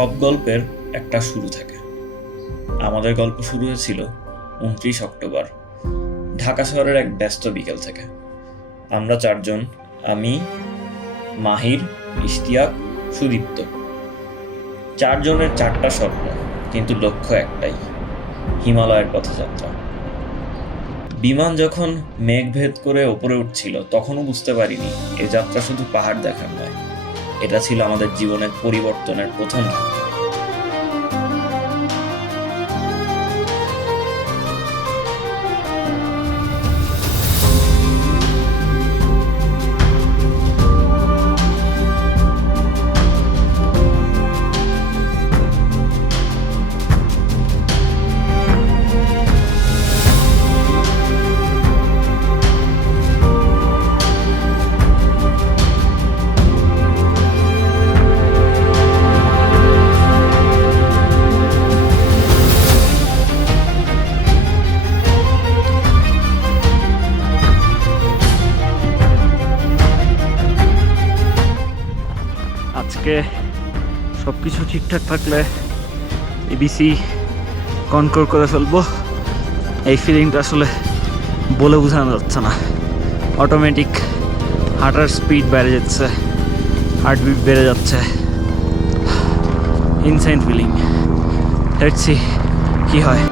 সব গল্পের একটা শুরু থাকে। আমাদের গল্প শুরু হয়েছিল ২৯ অক্টোবর ঢাকা শহরের এক ব্যস্ত বিকেল থেকে। আমরা চারজন, আমি, মাহির, ইশতিয়াক, সুদীপ্ত, চারজনের চারটা স্বপ্ন, কিন্তু লক্ষ্য একটাই, হিমালয়ের পথযাত্রা। বিমান যখন মেঘ ভেদ করে ওপরে উঠছিল তখনও বুঝতে পারিনি এ যাত্রা শুধু পাহাড় দেখার নয়, এটা ছিল আমাদের জীবনের পরিবর্তনের প্রথম ধাপ। আজকে সব কিছু ঠিকঠাক থাকলে এবিসি কন্ট্রোল করে ফেলবো। এই ফিলিংটা আসলে বলে বোঝানো যাচ্ছে না। অটোমেটিক হার্টার স্পিড বেড়ে যাচ্ছে, হার্টবিট বেড়ে যাচ্ছে, ইনসাইন ফিলিং। লেটস সি কি হয়।